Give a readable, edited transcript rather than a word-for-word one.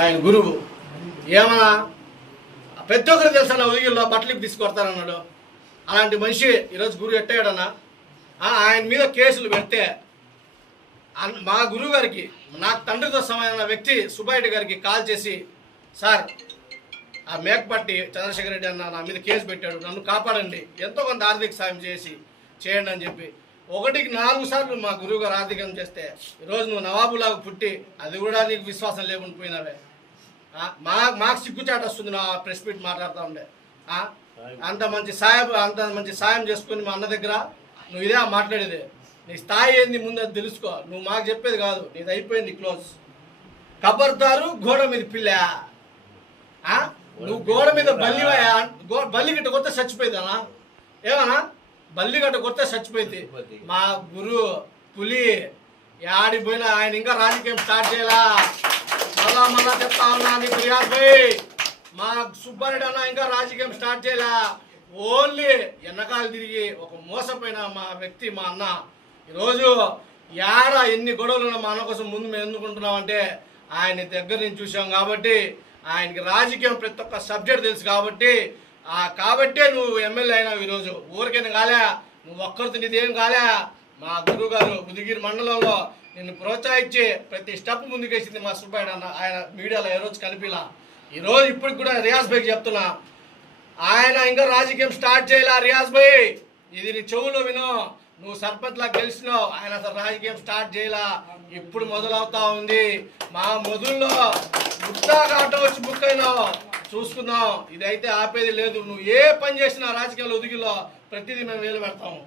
ఆయన గురువు ఏమన్నా ప్రతి ఒక్కరు తెలుసా నా ఉదిగిల్లో బట్టలు తీసుకొడతారన్నాడు. అలాంటి మనిషి ఈరోజు గురువు ఎట్టాడన్నా ఆయన మీద కేసులు పెడితే మా గురువు గారికి నాకు తండ్రితో సమానమైన వ్యక్తి సుబ్బారెడ్డి గారికి కాల్ చేసి, సార్ ఆ మేకపట్టి చంద్రశేఖర్ రెడ్డి అన్న నా మీద కేసు పెట్టాడు, నన్ను కాపాడండి, ఎంతో కొంత ఆర్థిక సాయం చేయండి అని చెప్పి 1కి 4 సార్లు మా గురువు గారు ఆర్థికం చేస్తే ఈరోజు నువ్వు నవాబులాగా పుట్టి అది కూడా నీకు విశ్వాసం లేకుండా పోయినావే. మాకు సిగ్గుచాటు వస్తుంది నా ప్రెస్ మీట్ మాట్లాడుతూ ఉండే. అంత మంచి సాయం చేసుకుని మా అన్న దగ్గర నువ్వు ఇదే మాట్లాడేది. నీ స్థాయి ఏంది ముందు అది తెలుసుకో. నువ్వు మాకు చెప్పేది కాదు, నీది అయిపోయింది క్లోజ్. కబర్దారు గోడ మీద పిల్ల. నువ్వు గోడ మీద బల్లి గట్ట కొత్త చచ్చిపోయిందనా? ఏమన్నా బల్లి గట్ట కొత్త చచ్చిపోయింది. మా గురు పులి ఆడిపోయినా ఆయన ఇంకా రాజకీయం స్టార్ట్ చేయాలా. మళ్ళా చెప్తా ఉన్నా నీకు రియాజ్ భాయ్, మా సుబ్బారెడ్డి అన్న ఇంకా రాజకీయం స్టార్ట్ చేయాలా. ఓన్లీ వెనకాల తిరిగి ఒక మోసపోయిన మా వ్యక్తి మా అన్న. ఈరోజు ఎన్ని గొడవలు ఉన్నా మా అన్న కోసం ముందు మేము ఎందుకుంటున్నామంటే ఆయన దగ్గర నుంచి చూసాం కాబట్టి, ఆయనకి రాజకీయం ప్రతి ఒక్క సబ్జెక్ట్ తెలుసు కాబట్టే నువ్వు ఎమ్మెల్యే అయినావు. ఈరోజు ఊరికైనా కాలే, నువ్వు ఒక్కరితో నీదేం కాలే. మా గురువు గారు ఉదిగిరి మండలంలో నిన్ను ప్రోత్సహించి ప్రతి స్టెప్ ముందుకేసింది మా సుబ్బారెడ్డి అన్న. ఆయన మీడియాలో ఏ రోజు కనిపిలా. ఈరోజు ఇప్పటికి కూడా రియాజ్ భాయ్కి చెప్తున్నా, ఆయన ఇంకా రాజకీయం స్టార్ట్ చేయాల. రియాజ్ భాయ్ ఇది నీ చెవులో విను. నువ్వు సర్పంచ్లా గెలిచినావు, ఆయన అసలు రాజకీయం స్టార్ట్ చేయాలా. ఇప్పుడు మొదలవుతా ఉంది. మా మొదల్లో ముద్దాగా ఆటో వచ్చి బుక్ అయినావు, చూసుకుందాం. ఇదైతే ఆపేది లేదు. నువ్వు ఏ పని చేసినా రాజకీయాల్లో ఉదిగిలో ప్రతిదీ మేము వేలు పెడతాము.